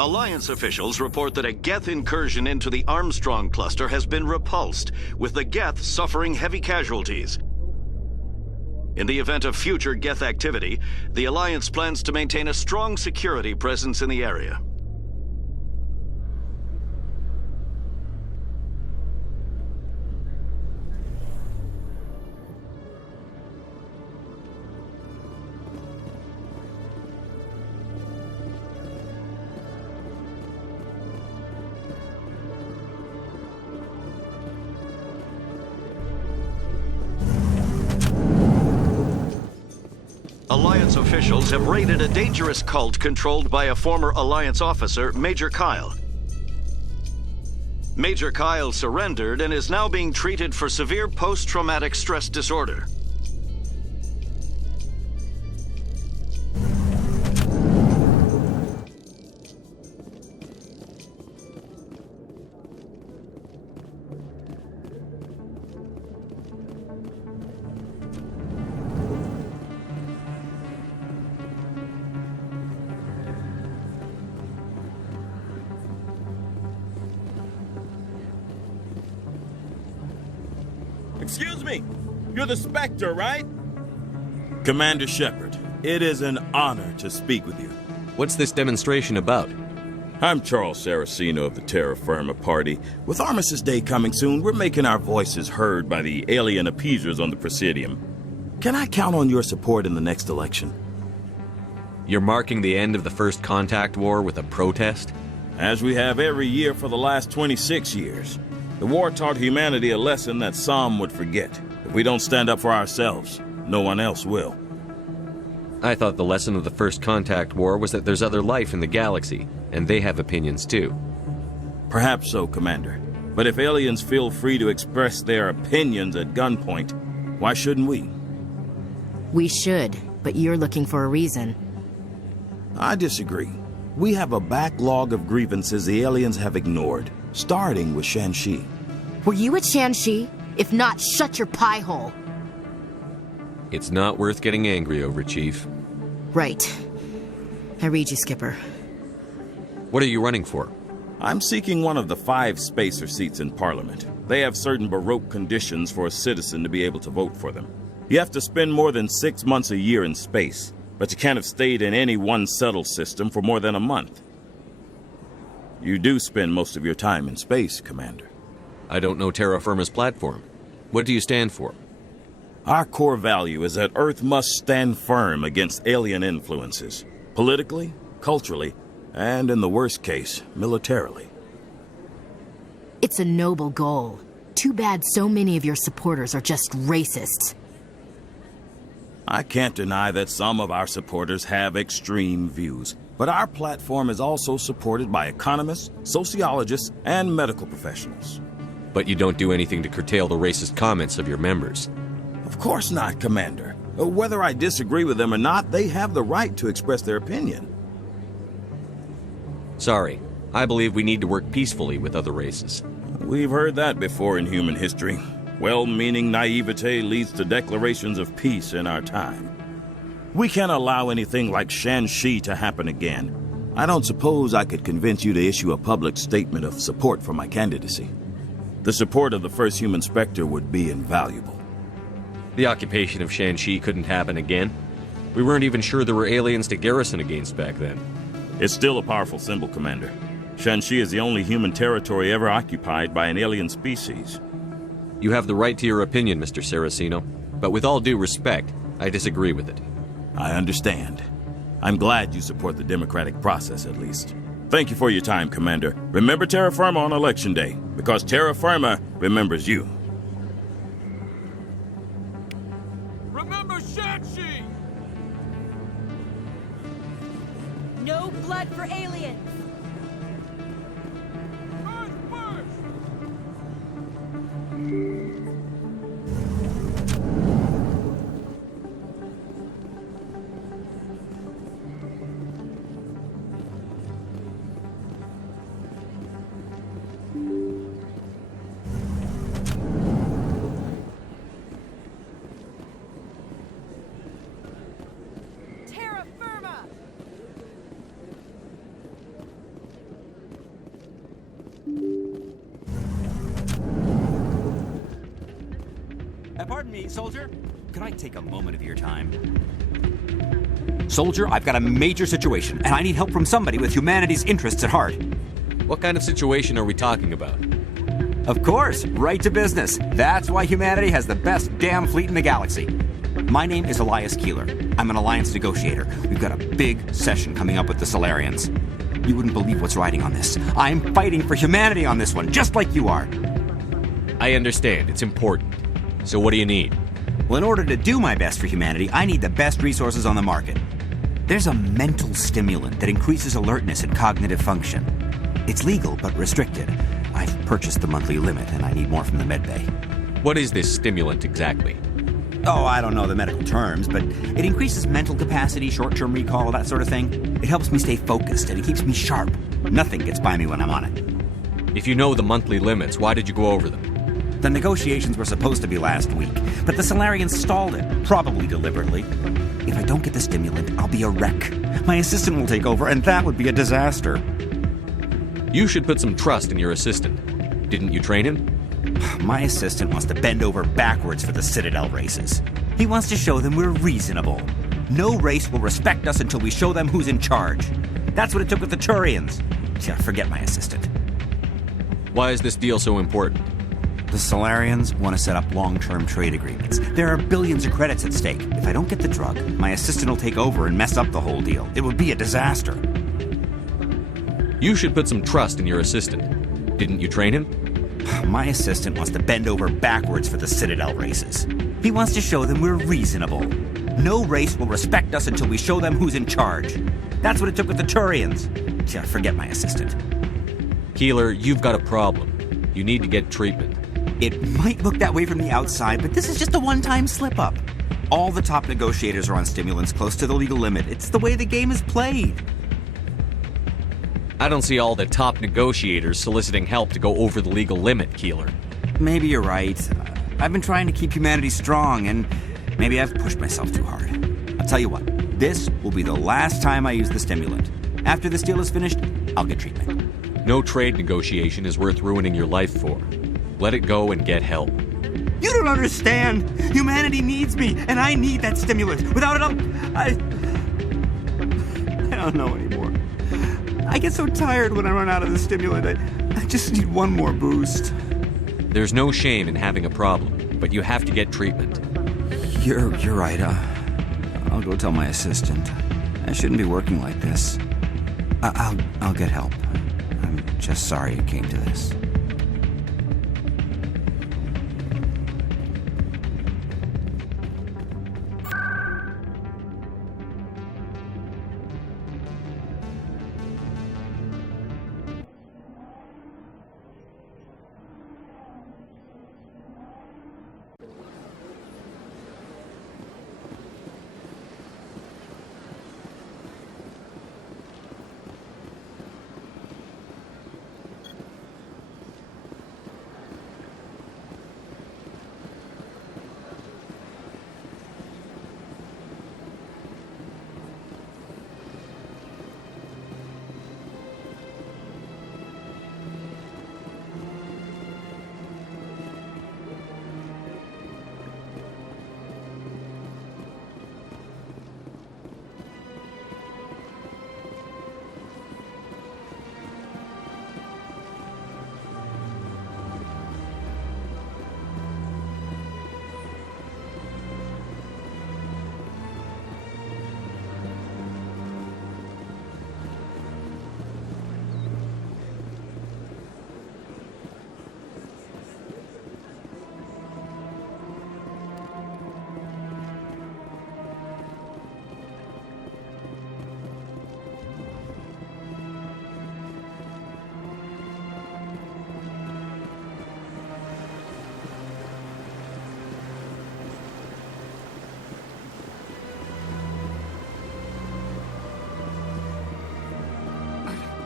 Alliance officials report that a Geth incursion into the Armstrong cluster has been repulsed, with the Geth suffering heavy casualties. In the event of future Geth activity, the Alliance plans to maintain a strong security presence in the area. Alliance officials have raided a dangerous cult controlled by a former Alliance officer, Major Kyle. Major Kyle surrendered and is now being treated for severe post-traumatic stress disorder. Excuse me, you're the Spectre, right? Commander Shepard, it is an honor to speak with you. What's this demonstration about? I'm Charles Saraceno of the Terra Firma Party. With Armistice Day coming soon, we're making our voices heard by the alien appeasers on the Presidium. Can I count on your support in the next election? You're marking the end of the First Contact War with a protest? As we have every year for the last 26 years. The war taught humanity a lesson that some would forget. If we don't stand up for ourselves, no one else will. I thought the lesson of the First Contact War was that there's other life in the galaxy, and they have opinions too. Perhaps so, Commander. But if aliens feel free to express their opinions at gunpoint, why shouldn't we? We should, but you're looking for a reason. I disagree. We have a backlog of grievances the aliens have ignored, starting with Shanxi. Were you at Shanxi? If not, shut your pie hole. It's not worth getting angry over, Chief. Right. I read you, Skipper. What are you running for? I'm seeking one of the 5 spacer seats in Parliament. They have certain Baroque conditions for a citizen to be able to vote for them. You have to spend more than 6 months a year in space, but you can't have stayed in any one settled system for more than a month. You do spend most of your time in space, Commander. I don't know Terra Firma's platform. What do you stand for? Our core value is that Earth must stand firm against alien influences, politically, culturally, and in the worst case, militarily. It's a noble goal. Too bad so many of your supporters are just racists. I can't deny that some of our supporters have extreme views, but our platform is also supported by economists, sociologists, and medical professionals. But you don't do anything to curtail the racist comments of your members. Of course not, Commander. Whether I disagree with them or not, they have the right to express their opinion. Sorry, I believe we need to work peacefully with other races. We've heard that before in human history. Well-meaning naivete leads to declarations of peace in our time. We can't allow anything like Shanxi to happen again. I don't suppose I could convince you to issue a public statement of support for my candidacy. The support of the first human Spectre would be invaluable. The occupation of Shanxi couldn't happen again. We weren't even sure there were aliens to garrison against back then. It's still a powerful symbol, Commander. Shanxi is the only human territory ever occupied by an alien species. You have the right to your opinion, Mr. Saraceno, but with all due respect, I disagree with it. I understand. I'm glad you support the democratic process, at least. Thank you for your time, Commander. Remember Terra Firma on Election Day, because Terra Firma remembers you. Remember Shanxi! No blood for aliens! Earth first! Terra Firma! me, Soldier. Could I take a moment of your time? Soldier, I've got a major situation, and I need help from somebody with humanity's interests at heart. What kind of situation are we talking about? Of course, right to business. That's why humanity has the best damn fleet in the galaxy. My name is Elias Keeler. I'm an alliance negotiator. We've got a big session coming up with the Solarians. You wouldn't believe what's riding on this. I'm fighting for humanity on this one, just like you are. I understand. It's important. So what do you need? Well, in order to do my best for humanity, I need the best resources on the market. There's a mental stimulant that increases alertness and cognitive function. It's legal, but restricted. I've purchased the monthly limit, and I need more from the medbay. What is this stimulant exactly? Oh, I don't know the medical terms, but it increases mental capacity, short-term recall, that sort of thing. It helps me stay focused, and it keeps me sharp. Nothing gets by me when I'm on it. If you know the monthly limits, why did you go over them? The negotiations were supposed to be last week, but the Solarians stalled it, probably deliberately. If I don't get the stimulant, I'll be a wreck. My assistant will take over, and that would be a disaster. You should put some trust in your assistant. Didn't you train him? My assistant wants to bend over backwards for the Citadel races. He wants to show them we're reasonable. No race will respect us until we show them who's in charge. That's what it took with the Turians. Yeah, forget my assistant. Why is this deal so important? The Solarians want to set up long-term trade agreements. There are billions of credits at stake. If I don't get the drug, my assistant will take over and mess up the whole deal. It would be a disaster. You should put some trust in your assistant. Didn't you train him? My assistant wants to bend over backwards for the Citadel races. He wants to show them we're reasonable. No race will respect us until we show them who's in charge. That's what it took with the Turians. Yeah, forget my assistant. Keeler, you've got a problem. You need to get treatment. It might look that way from the outside, but this is just a one-time slip-up. All the top negotiators are on stimulants close to the legal limit. It's the way the game is played. I don't see all the top negotiators soliciting help to go over the legal limit, Keeler. Maybe you're right. I've been trying to keep humanity strong, and maybe I've pushed myself too hard. I'll tell you what, this will be the last time I use the stimulant. After this deal is finished, I'll get treatment. No trade negotiation is worth ruining your life for. Let it go and get help. You don't understand! Humanity needs me, and I need that stimulant. Without it, I don't know anymore. I get so tired when I run out of the stimulant. I just need one more boost. There's no shame in having a problem, but you have to get treatment. You're right. I'll go tell my assistant. I shouldn't be working like this. I'll get help. I'm just sorry it came to this.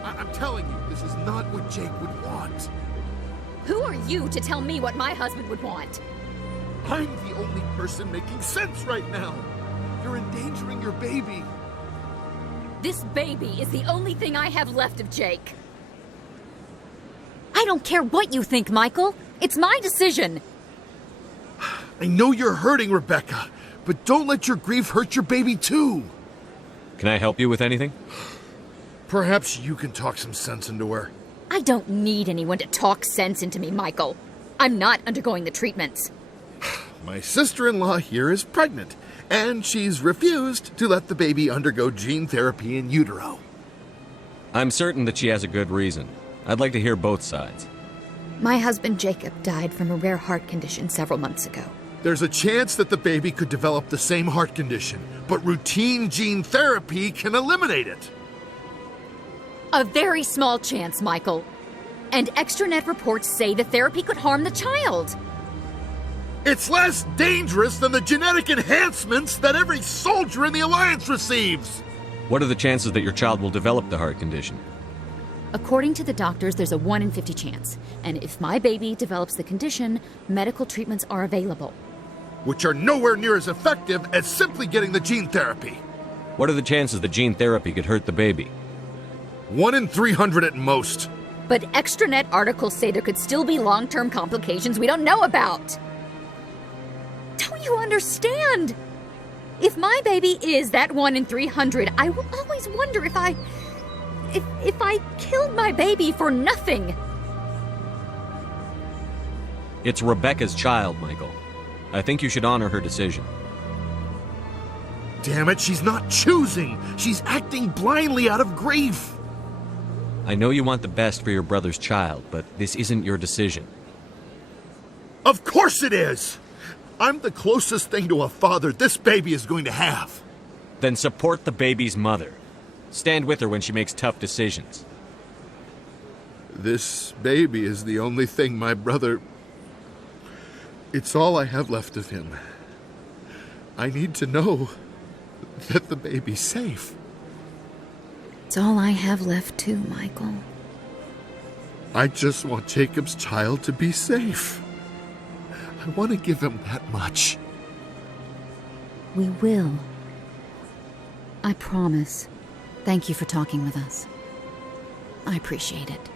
I'm telling you, this is not what Jake would want. Who are you to tell me what my husband would want? I'm the only person making sense right now. You're endangering your baby. This baby is the only thing I have left of Jake. I don't care what you think, Michael. It's my decision. I know you're hurting, Rebecca, but don't let your grief hurt your baby too. Can I help you with anything? Perhaps you can talk some sense into her. I don't need anyone to talk sense into me, Michael. I'm not undergoing the treatments. My sister-in-law here is pregnant, and she's refused to let the baby undergo gene therapy in utero. I'm certain that she has a good reason. I'd like to hear both sides. My husband Jacob died from a rare heart condition several months ago. There's a chance that the baby could develop the same heart condition, but routine gene therapy can eliminate it. A very small chance, Michael. And extranet reports say the therapy could harm the child. It's less dangerous than the genetic enhancements that every soldier in the Alliance receives. What are the chances that your child will develop the heart condition? According to the doctors, there's a 1 in 50 chance. And if my baby develops the condition, medical treatments are available. Which are nowhere near as effective as simply getting the gene therapy. What are the chances that gene therapy could hurt the baby? 1 in 300 at most. But extranet articles say there could still be long-term complications we don't know about. Don't you understand? If my baby is that 1 in 300, I will always wonder if I killed my baby for nothing. It's Rebecca's child, Michael. I think you should honor her decision. Damn it, she's not choosing. She's acting blindly out of grief. I know you want the best for your brother's child, but this isn't your decision. Of course it is! I'm the closest thing to a father this baby is going to have. Then support the baby's mother. Stand with her when she makes tough decisions. This baby is the only thing my brother... It's all I have left of him. I need to know that the baby's safe. It's all I have left too, Michael. I just want Jacob's child to be safe. I want to give him that much. We will. I promise. Thank you for talking with us. I appreciate it.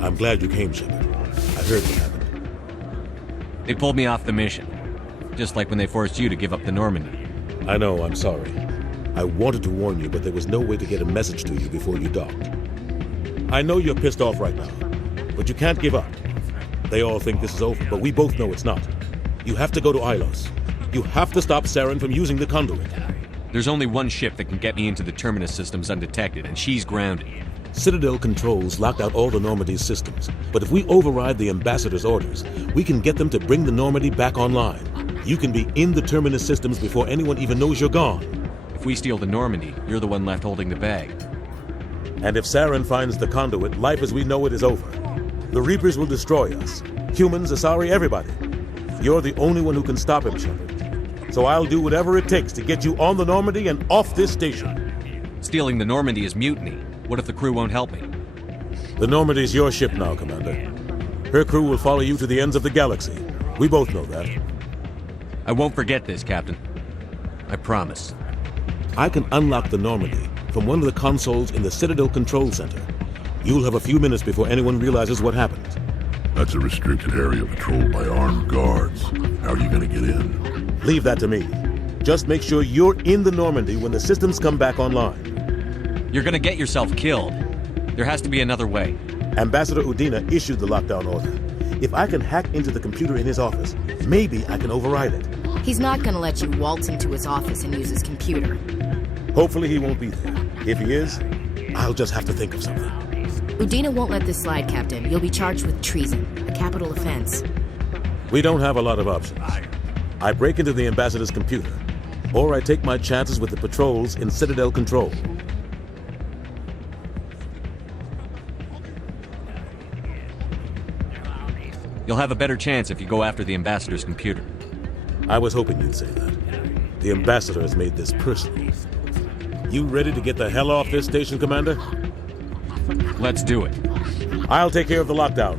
I'm glad you came, Shepard. I heard what happened. They pulled me off the mission. Just like when they forced you to give up the Normandy. I know, I'm sorry. I wanted to warn you, but there was no way to get a message to you before you docked. I know you're pissed off right now, but you can't give up. They all think this is over, but we both know it's not. You have to go to Ilos. You have to stop Saren from using the conduit. There's only one ship that can get me into the Terminus systems undetected, and she's grounded. Citadel controls locked out all the Normandy's systems, but if we override the Ambassador's orders, we can get them to bring the Normandy back online. You can be in the Terminus systems before anyone even knows you're gone. If we steal the Normandy, you're the one left holding the bag. And if Saren finds the conduit, life as we know it is over. The Reapers will destroy us. Humans, Asari, everybody. You're the only one who can stop him, Shepard. So I'll do whatever it takes to get you on the Normandy and off this station. Stealing the Normandy is mutiny. What if the crew won't help me? The Normandy's your ship now, Commander. Her crew will follow you to the ends of the galaxy. We both know that. I won't forget this, Captain. I promise. I can unlock the Normandy from one of the consoles in the Citadel Control Center. You'll have a few minutes before anyone realizes what happened. That's a restricted area patrolled by armed guards. How are you gonna get in? Leave that to me. Just make sure you're in the Normandy when the systems come back online. You're gonna get yourself killed. There has to be another way. Ambassador Udina issued the lockdown order. If I can hack into the computer in his office, maybe I can override it. He's not gonna let you waltz into his office and use his computer. Hopefully he won't be there. If he is, I'll just have to think of something. Udina won't let this slide, Captain. You'll be charged with treason, a capital offense. We don't have a lot of options. I break into the Ambassador's computer, or I take my chances with the patrols in Citadel Control. You'll have a better chance if you go after the Ambassador's computer. I was hoping you'd say that. The Ambassador has made this personal. You ready to get the hell off this station, Commander? Let's do it. I'll take care of the lockdown.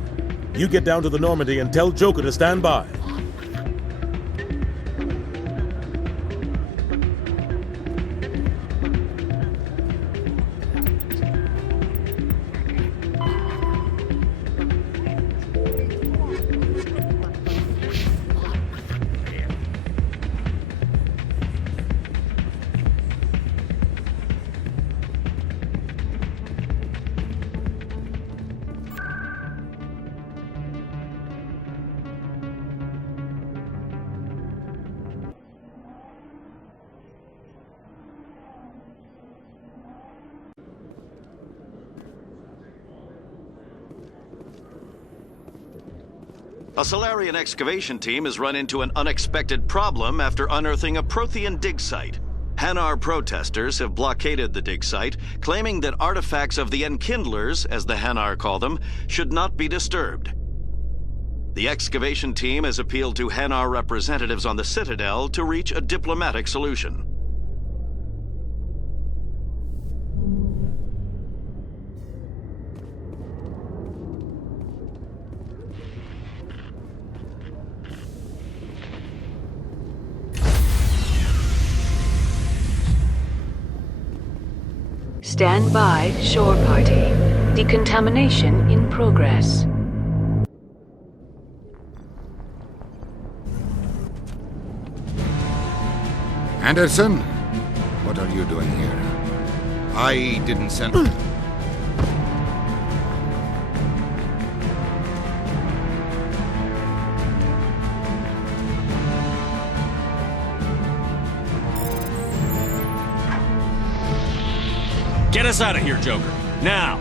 You get down to the Normandy and tell Joker to stand by. A Solarian excavation team has run into an unexpected problem after unearthing a Prothean dig site. Hanar protesters have blockaded the dig site, claiming that artifacts of the Enkindlers, as the Hanar call them, should not be disturbed. The excavation team has appealed to Hanar representatives on the Citadel to reach a diplomatic solution. Stand by, shore party. Decontamination in progress. Anderson? What are you doing here? I didn't send... Get us out of here, Joker. Now!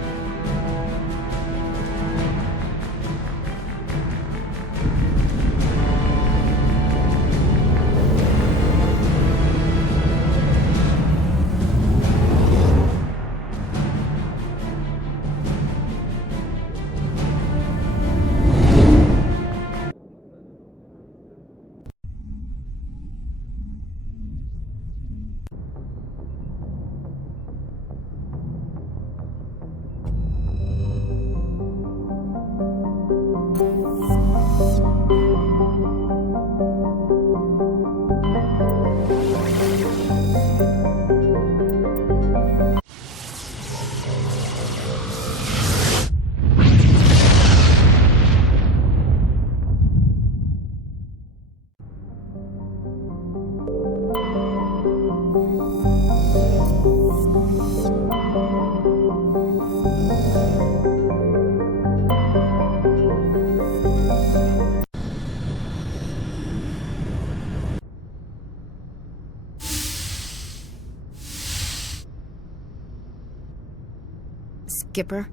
Skipper?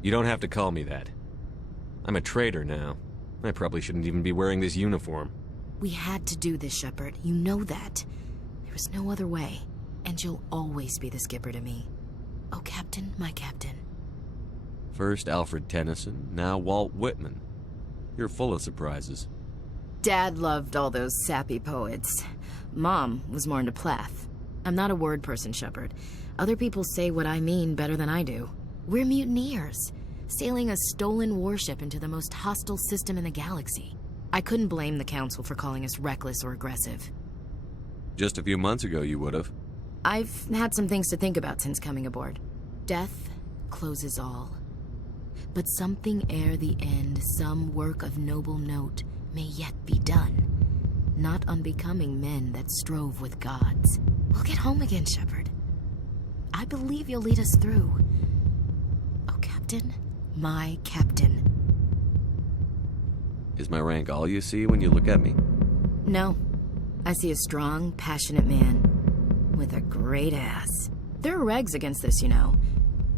You don't have to call me that. I'm a traitor now. I probably shouldn't even be wearing this uniform. We had to do this, Shepard. You know that. There was no other way. And you'll always be the skipper to me. Oh, Captain, my Captain. First Alfred Tennyson, now Walt Whitman. You're full of surprises. Dad loved all those sappy poets. Mom was more into Plath. I'm not a word person, Shepard. Other people say what I mean better than I do. We're mutineers, sailing a stolen warship into the most hostile system in the galaxy. I couldn't blame the Council for calling us reckless or aggressive. Just a few months ago, you would have. I've had some things to think about since coming aboard. Death closes all. But something ere the end, some work of noble note, may yet be done. Not unbecoming men that strove with gods. We'll get home again, Shepard. I believe you'll lead us through. Oh, Captain, my Captain. Is my rank all you see when you look at me? No. I see a strong, passionate man with a great ass. There are regs against this, you know.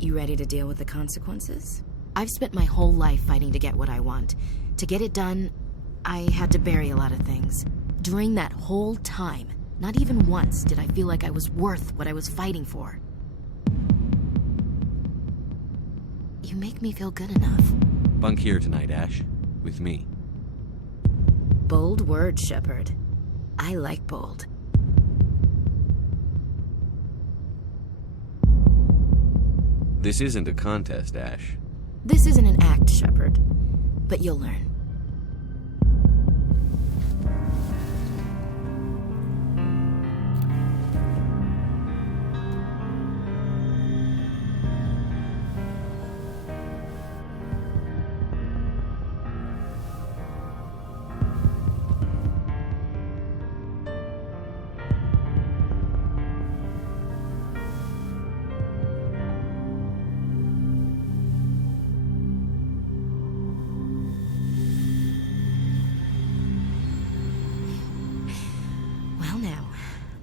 You ready to deal with the consequences? I've spent my whole life fighting to get what I want. To get it done, I had to bury a lot of things. During that whole time, not even once did I feel like I was worth what I was fighting for. You make me feel good enough. Bunk here tonight, Ash. with me. Bold word, Shepard. I like bold. This isn't a contest, Ash. This isn't an act, Shepard. But you'll learn.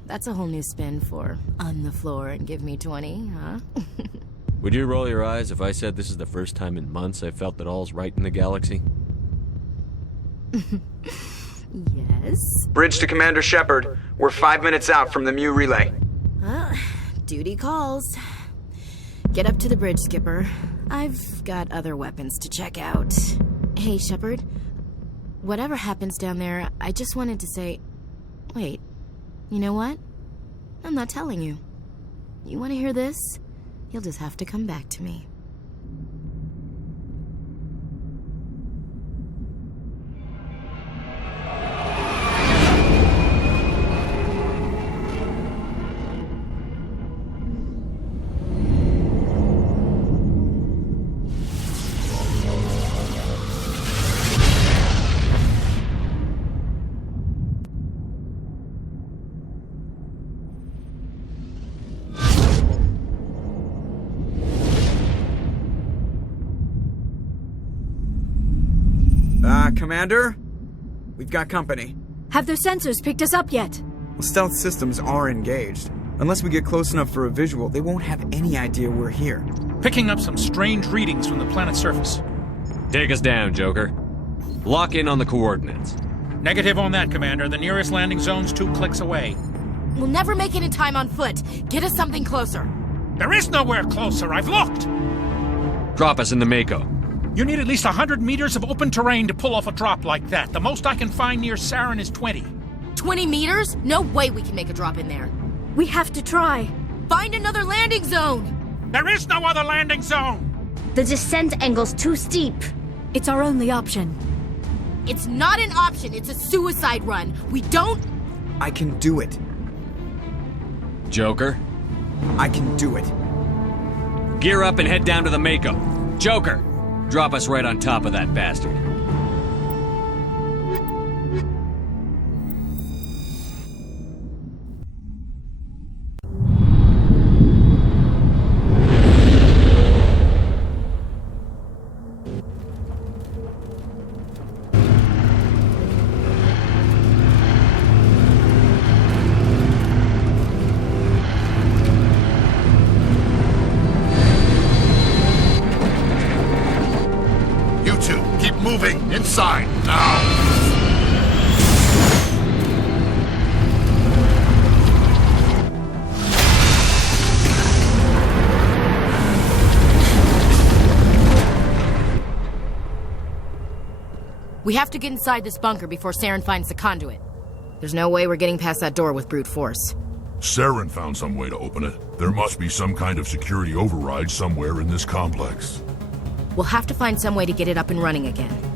That's a whole new spin for on the floor and give me 20, huh? Would you roll your eyes if I said this is the first time in months I felt that all's right in the galaxy? Yes? Bridge to Commander Shepard. We're 5 minutes out from the Mu relay. Duty calls. Get up to the bridge, Skipper. I've got other weapons to check out. Hey, Shepard. Whatever happens down there, I just wanted to say... Wait, you know what? I'm not telling you. You want to hear this? You'll just have to come back to me. Commander? We've got company. Have their sensors picked us up yet? Well, stealth systems are engaged. Unless we get close enough for a visual, they won't have any idea we're here. Picking up some strange readings from the planet's surface. Take us down, Joker. Lock in on the coordinates. Negative on that, Commander. The nearest landing zone's 2 clicks away. We'll never make it in time on foot. Get us something closer. There is nowhere closer. I've looked. Drop us in the Mako. You need at least 100 meters of open terrain to pull off a drop like that. The most I can find near Saren is 20. 20 meters? No way we can make a drop in there. We have to try. Find another landing zone! There is no other landing zone! The descent angle's too steep. It's our only option. It's not an option, it's a suicide run. We don't... I can do it. Joker? I can do it. Gear up and head down to the Mako. Joker! Drop us right on top of that bastard. Moving inside now. We have to get inside this bunker before Saren finds the conduit. There's no way we're getting past that door with brute force. Saren found some way to open it. There must be some kind of security override somewhere in this complex. We'll have to find some way to get it up and running again.